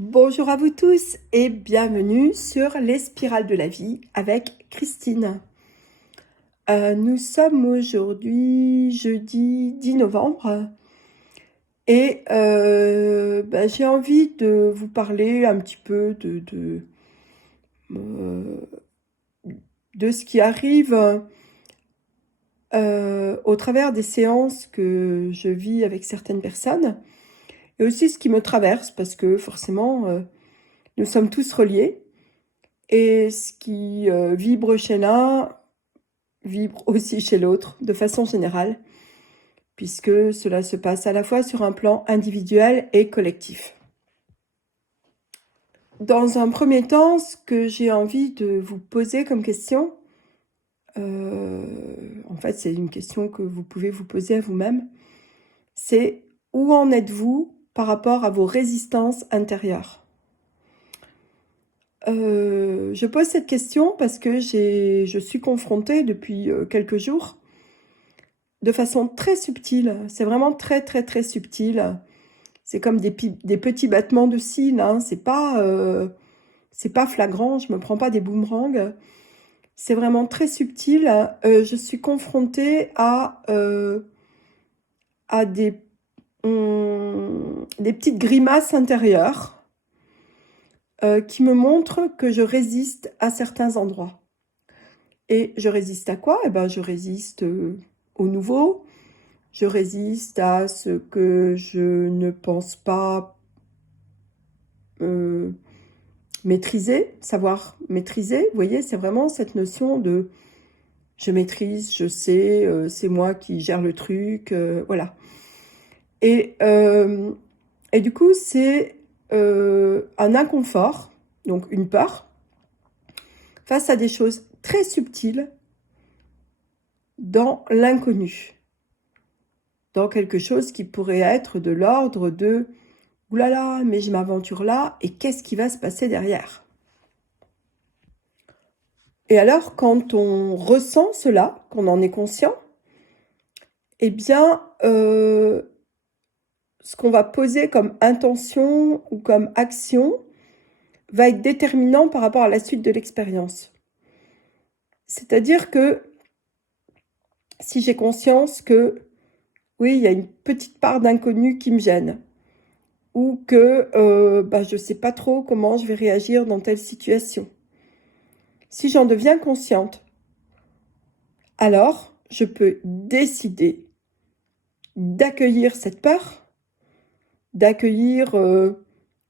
Bonjour à vous tous et bienvenue sur les spirales de la vie avec Christine. Nous sommes aujourd'hui jeudi 10 novembre et j'ai envie de vous parler un petit peu euh, de ce qui arrive au travers des séances que je vis avec certaines personnes et aussi ce qui me traverse parce que forcément nous sommes tous reliés. Et ce qui vibre chez l'un vibre aussi chez l'autre, de façon générale, puisque cela se passe à la fois sur un plan individuel et collectif. Dans un premier temps, ce que j'ai envie de vous poser comme question, en fait c'est une question que vous pouvez vous poser à vous-même, c'est où en êtes-vous par rapport à vos résistances intérieures ? Je pose cette question parce que je suis confrontée depuis quelques jours de façon très subtile. C'est vraiment très très très subtil. C'est comme des petits battements de cils, hein. C'est pas flagrant, je me prends pas des boomerangs. C'est vraiment très subtil. Je suis confrontée à des petites grimaces intérieures qui me montrent que je résiste à certains endroits. Et je résiste à quoi? Eh ben, je résiste au nouveau, je résiste à ce que je ne pense pas maîtriser, savoir maîtriser. Vous voyez, c'est vraiment cette notion de je maîtrise, je sais, c'est moi qui gère le truc, voilà. Et du coup, c'est un inconfort, donc une peur, face à des choses très subtiles dans l'inconnu, dans quelque chose qui pourrait être de l'ordre de « Ouh là là, mais je m'aventure là, et qu'est-ce qui va se passer derrière ?» Et alors, quand on ressent cela, qu'on en est conscient, eh bien, ce qu'on va poser comme intention ou comme action va être déterminant par rapport à la suite de l'expérience. C'est-à-dire que si j'ai conscience que, oui, il y a une petite part d'inconnu qui me gêne, ou que je ne sais pas trop comment je vais réagir dans telle situation. Si j'en deviens consciente, alors je peux décider d'accueillir cette peur, d'accueillir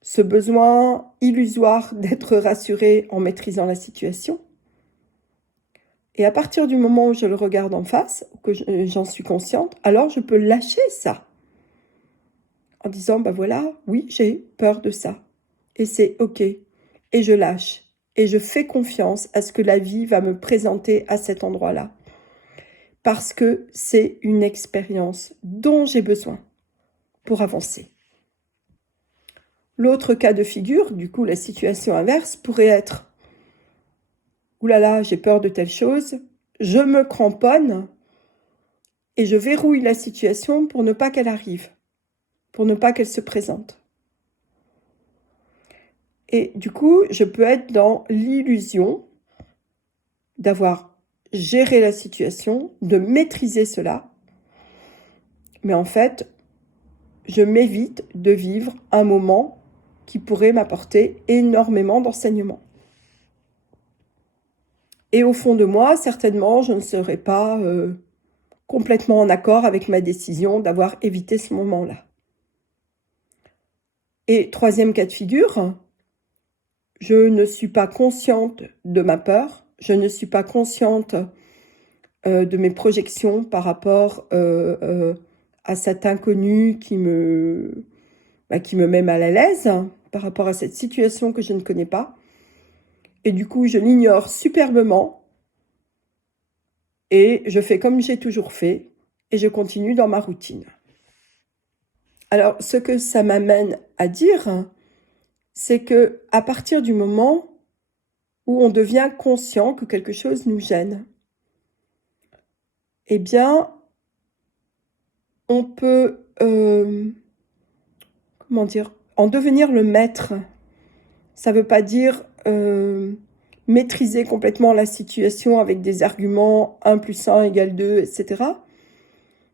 ce besoin illusoire d'être rassurée en maîtrisant la situation. Et à partir du moment où je le regarde en face, que j'en suis consciente, alors je peux lâcher ça. En disant, voilà, oui, j'ai peur de ça. Et c'est OK. Et je lâche. Et je fais confiance à ce que la vie va me présenter à cet endroit-là. Parce que c'est une expérience dont j'ai besoin pour avancer. L'autre cas de figure, du coup, la situation inverse, pourrait être « Ouh là là, j'ai peur de telle chose, je me cramponne et je verrouille la situation pour ne pas qu'elle arrive, pour ne pas qu'elle se présente. » Et du coup, je peux être dans l'illusion d'avoir géré la situation, de maîtriser cela. Mais en fait, je m'évite de vivre un moment qui pourrait m'apporter énormément d'enseignements. Et au fond de moi, certainement, je ne serais pas complètement en accord avec ma décision d'avoir évité ce moment-là. Et troisième cas de figure, je ne suis pas consciente de ma peur, je ne suis pas consciente de mes projections par rapport à cet inconnu qui me met mal à l'aise, par rapport à cette situation que je ne connais pas. Et du coup, je l'ignore superbement et je fais comme j'ai toujours fait et je continue dans ma routine. Alors, ce que ça m'amène à dire, c'est que à partir du moment où on devient conscient que quelque chose nous gêne, eh bien, on peut, en devenir le maître Ça ne veut pas dire maîtriser complètement la situation avec des arguments 1 plus 1 égale 2, etc.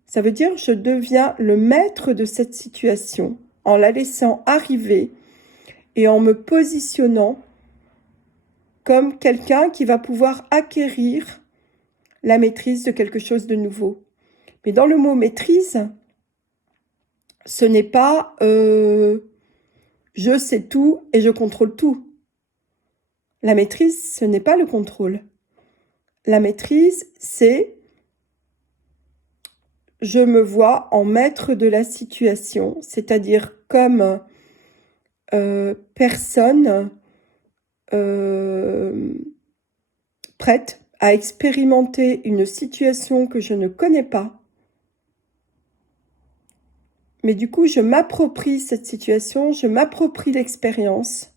Ça veut dire je deviens le maître de cette situation en la laissant arriver et en me positionnant comme quelqu'un qui va pouvoir acquérir la maîtrise de quelque chose de nouveau. Mais dans le mot maîtrise, ce n'est pas je sais tout et je contrôle tout. La maîtrise, ce n'est pas le contrôle. La maîtrise, c'est je me vois en maître de la situation, c'est-à-dire comme personne prête à expérimenter une situation que je ne connais pas. Mais du coup, je m'approprie cette situation, je m'approprie l'expérience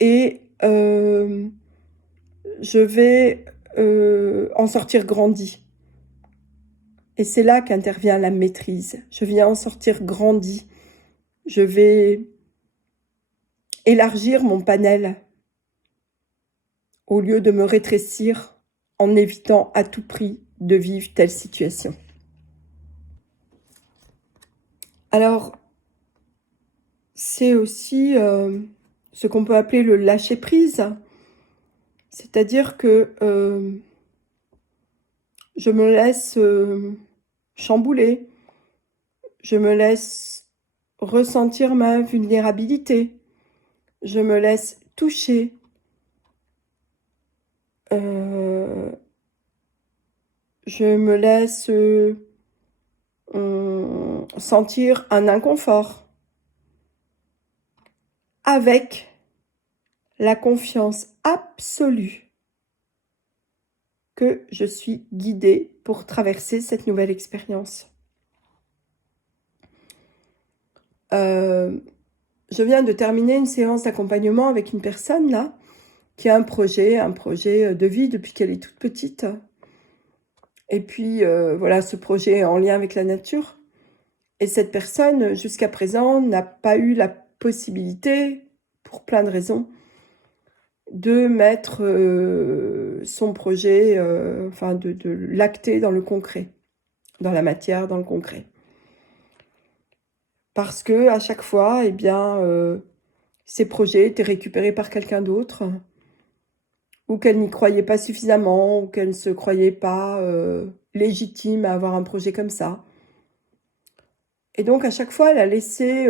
et je vais en sortir grandi. Et c'est là qu'intervient la maîtrise. Je viens en sortir grandi. Je vais élargir mon panel au lieu de me rétrécir en évitant à tout prix de vivre telle situation. Alors, c'est aussi ce qu'on peut appeler le lâcher-prise, c'est-à-dire que je me laisse chambouler, je me laisse ressentir ma vulnérabilité, je me laisse toucher, je me laisse sentir un inconfort avec la confiance absolue que je suis guidée pour traverser cette nouvelle expérience. Je viens de terminer une séance d'accompagnement avec une personne là qui a un projet de vie depuis qu'elle est toute petite. Et puis voilà, ce projet est en lien avec la nature. Et cette personne, jusqu'à présent, n'a pas eu la possibilité, pour plein de raisons, de mettre son projet, de l'acter dans le concret, dans la matière, dans le concret. Parce que à chaque fois, eh bien, ces projets étaient récupérés par quelqu'un d'autre, ou qu'elle n'y croyait pas suffisamment, ou qu'elle ne se croyait pas légitime à avoir un projet comme ça. Et donc, à chaque fois, elle a laissé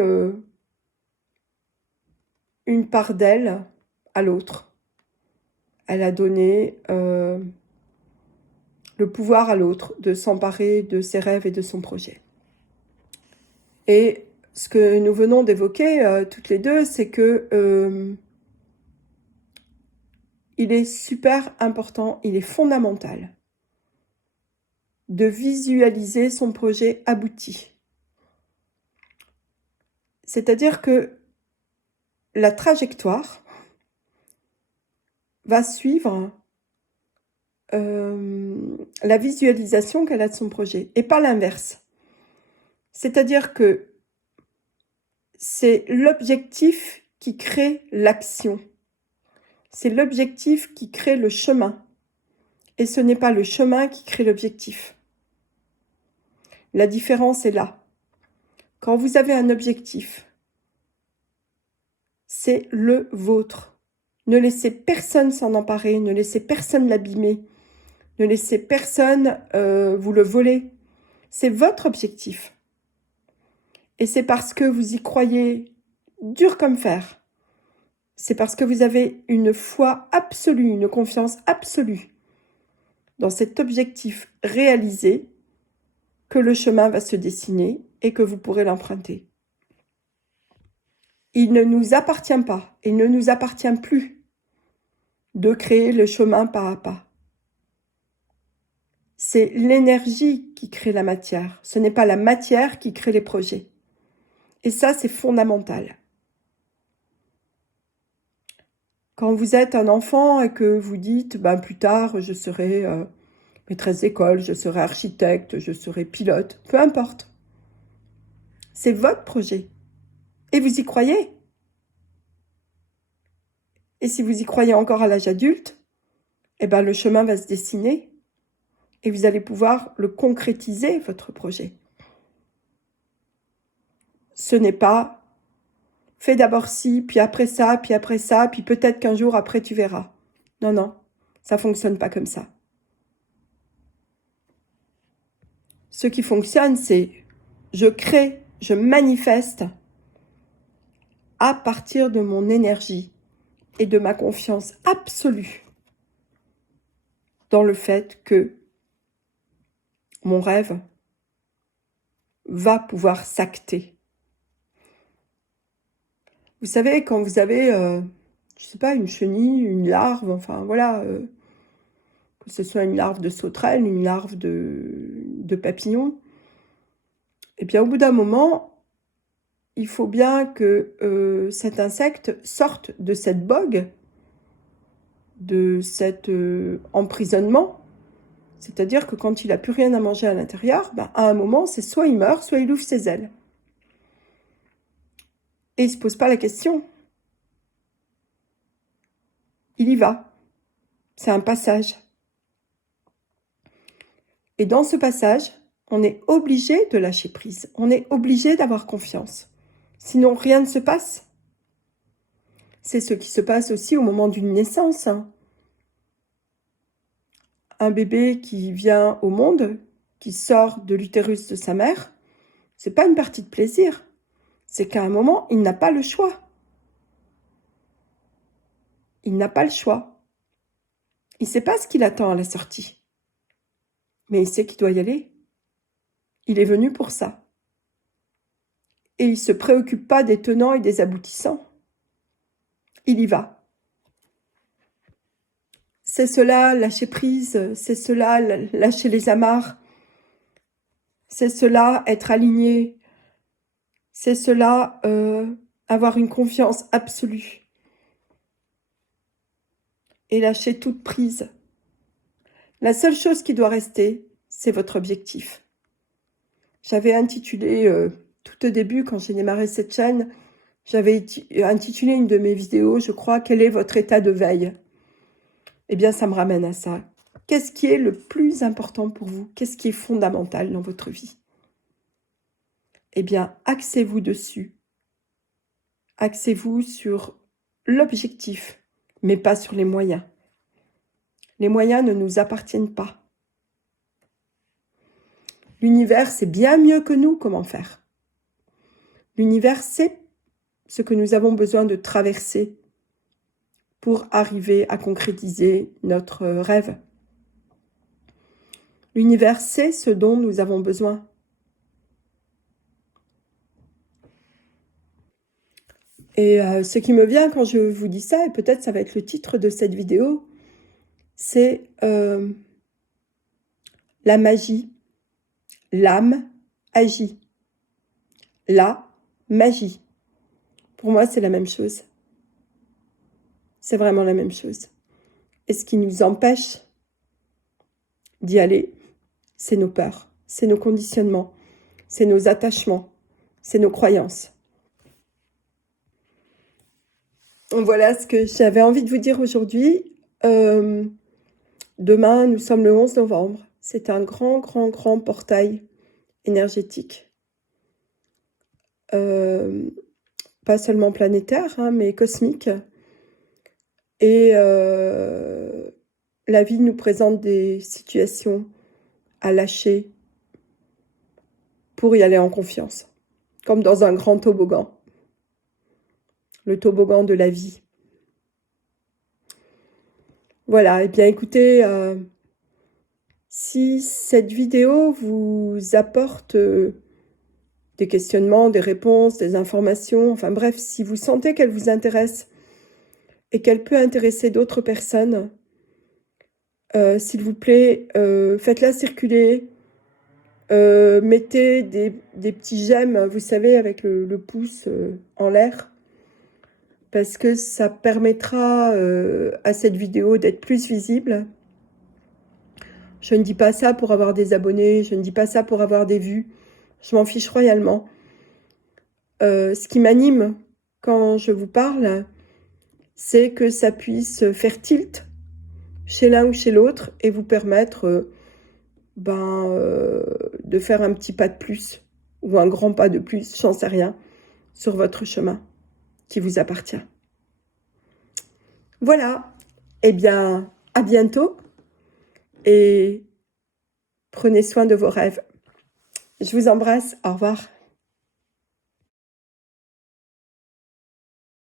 une part d'elle à l'autre. Elle a donné le pouvoir à l'autre de s'emparer de ses rêves et de son projet. Et ce que nous venons d'évoquer toutes les deux, c'est que il est super important, il est fondamental de visualiser son projet abouti. C'est-à-dire que la trajectoire va suivre la visualisation qu'elle a de son projet, et pas l'inverse. C'est-à-dire que c'est l'objectif qui crée l'action. C'est l'objectif qui crée le chemin. Et ce n'est pas le chemin qui crée l'objectif. La différence est là. Quand vous avez un objectif, c'est le vôtre. Ne laissez personne s'en emparer, ne laissez personne l'abîmer, ne laissez personne vous le voler. C'est votre objectif. Et c'est parce que vous y croyez dur comme fer. C'est parce que vous avez une foi absolue, une confiance absolue dans cet objectif réalisé que le chemin va se dessiner et que vous pourrez l'emprunter. Il ne nous appartient pas, il ne nous appartient plus de créer le chemin pas à pas. C'est l'énergie qui crée la matière, ce n'est pas la matière qui crée les projets. Et ça, c'est fondamental. Quand vous êtes un enfant et que vous dites plus tard je serai maîtresse d'école, je serai architecte, je serai pilote, peu importe. C'est votre projet. Et vous y croyez. Et si vous y croyez encore à l'âge adulte, eh ben, le chemin va se dessiner et vous allez pouvoir le concrétiser, votre projet. Ce n'est pas « fais d'abord ci, puis après ça, puis peut-être qu'un jour après tu verras ». Non, non, ça ne fonctionne pas comme ça. Ce qui fonctionne, c'est je crée, je manifeste à partir de mon énergie et de ma confiance absolue dans le fait que mon rêve va pouvoir s'acter. Vous savez, quand vous avez, je sais pas, une chenille, une larve, enfin voilà, que ce soit une larve de sauterelle, une larve de papillon, et bien au bout d'un moment, il faut bien que cet insecte sorte de cette bogue, de cet emprisonnement. C'est-à-dire que quand il n'a plus rien à manger à l'intérieur, ben, à un moment, c'est soit il meurt, soit il ouvre ses ailes. Et il ne se pose pas la question. Il y va. C'est un passage. Et dans ce passage, on est obligé de lâcher prise. On est obligé d'avoir confiance. Sinon, rien ne se passe. C'est ce qui se passe aussi au moment d'une naissance. Hein. Un bébé qui vient au monde, qui sort de l'utérus de sa mère, c'est pas une partie de plaisir. C'est qu'à un moment, il n'a pas le choix. Il n'a pas le choix. Il ne sait pas ce qu'il attend à la sortie. Mais il sait qu'il doit y aller. Il est venu pour ça. Et il ne se préoccupe pas des tenants et des aboutissants. Il y va. C'est cela, lâcher prise, c'est cela, lâcher les amarres, c'est cela, être aligné, c'est cela, avoir une confiance absolue et lâcher toute prise. La seule chose qui doit rester, c'est votre objectif. J'avais intitulé, tout au début, quand j'ai démarré cette chaîne, j'avais intitulé une de mes vidéos, je crois, « Quel est votre état de veille ?» Eh bien, ça me ramène à ça. Qu'est-ce qui est le plus important pour vous? Qu'est-ce qui est fondamental dans votre vie? Eh bien, axez-vous dessus. Axez-vous sur l'objectif, mais pas sur les moyens. Les moyens ne nous appartiennent pas. L'univers sait bien mieux que nous comment faire. L'univers sait ce que nous avons besoin de traverser pour arriver à concrétiser notre rêve. L'univers sait ce dont nous avons besoin. Et ce qui me vient quand je vous dis ça, et peut-être ça va être le titre de cette vidéo, c'est la magie. L'âme agit. La magie. Pour moi, c'est la même chose. C'est vraiment la même chose. Et ce qui nous empêche d'y aller, c'est nos peurs, c'est nos conditionnements, c'est nos attachements, c'est nos croyances. Voilà ce que j'avais envie de vous dire aujourd'hui. Demain, nous sommes le 11 novembre. C'est un grand, grand, grand portail énergétique. Pas seulement planétaire, hein, mais cosmique. Et la vie nous présente des situations à lâcher pour y aller en confiance, comme dans un grand toboggan, le toboggan de la vie. Voilà, eh bien écoutez, si cette vidéo vous apporte des questionnements, des réponses, des informations, enfin bref, si vous sentez qu'elle vous intéresse et qu'elle peut intéresser d'autres personnes, s'il vous plaît, faites-la circuler, mettez des petits j'aime, vous savez, avec le pouce en l'air, parce que ça permettra à cette vidéo d'être plus visible. Je ne dis pas ça pour avoir des abonnés, je ne dis pas ça pour avoir des vues, je m'en fiche royalement. Ce qui m'anime quand je vous parle, c'est que ça puisse faire tilt chez l'un ou chez l'autre et vous permettre de faire un petit pas de plus ou un grand pas de plus, j'en sais rien, sur votre chemin qui vous appartient. Voilà, eh bien, à bientôt et prenez soin de vos rêves. Je vous embrasse, au revoir.